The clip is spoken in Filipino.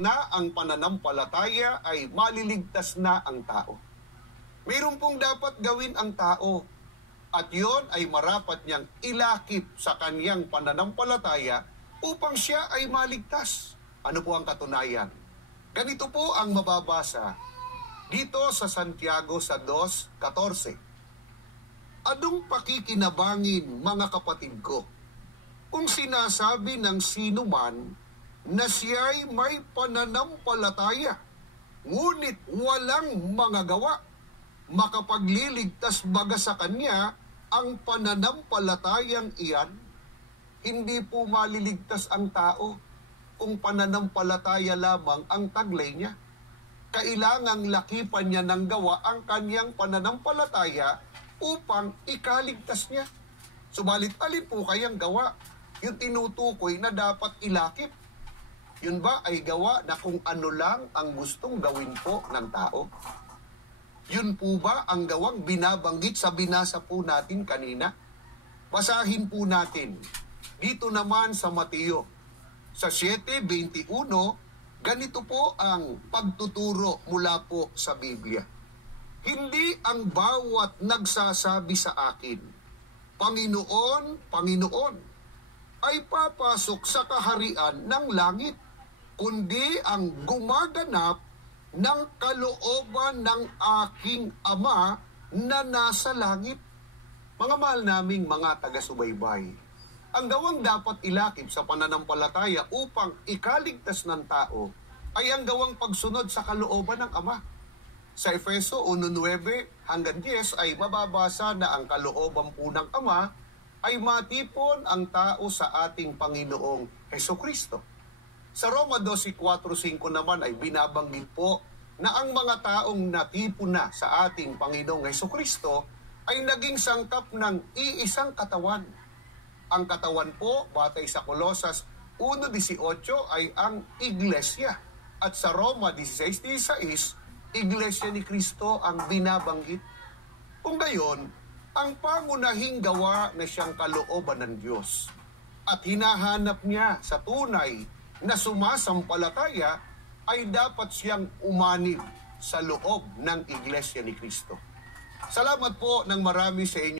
na ang pananampalataya ay maliligtas na ang tao. Mayroon pong dapat gawin ang tao at yon ay marapat niyang ilakip sa kanyang pananampalataya upang siya ay maligtas. Ano po ang katunayan? Ganito po ang mababasa dito sa Santiago sa 2:14. Anong pakikinabangin, mga kapatid ko, kung sinasabi ng sino man na siya'y may pananampalataya, ngunit walang mga gawa, makapagliligtas baga sa kanya ang pananampalatayang iyan? Hindi po maliligtas ang tao kung pananampalataya lamang ang taglay niya. Kailangang lakipan niya ng gawa ang kanyang pananampalataya upang ikaligtas niya. Subalit alin po kayang gawa yung tinutukoy na dapat ilakip? Yun ba ay gawa na kung ano lang ang gustong gawin po ng tao? Yun po ba ang gawang binabanggit sa binasa po natin kanina? Basahin po natin. Dito naman sa Mateo, sa 7:21, ganito po ang pagtuturo mula po sa Biblia. Hindi ang bawat nagsasabi sa akin, Panginoon, Panginoon, ay papasok sa kaharian ng langit, kundi ang gumaganap ng kalooban ng aking Ama na nasa langit. Mga mahal naming mga taga-subaybay, ang gawang dapat ilakip sa pananampalataya upang ikaligtas ng tao ay ang gawang pagsunod sa kalooban ng Ama. Sa Efeso 1:9 hanggang 10 ay mababasa na ang kalooban po ng Ama ay matipon ang tao sa ating Panginoong Hesukristo. Sa Roma 12:4-5 naman ay binabanggit po na ang mga taong natipon na sa ating Panginoong Hesukristo ay naging sangkap ng iisang katawan. Ang katawan po, batay sa Kolosas 1:18 ay ang Iglesia. At sa Roma 16:16, Iglesia ni Kristo ang binabanggit. Kung gayon, ang pangunahing gawa na siyang kalooban ng Diyos at hinahanap niya sa tunay na sumasampalataya ay dapat siyang umanib sa loob ng Iglesia ni Kristo. Salamat po ng marami sa inyo.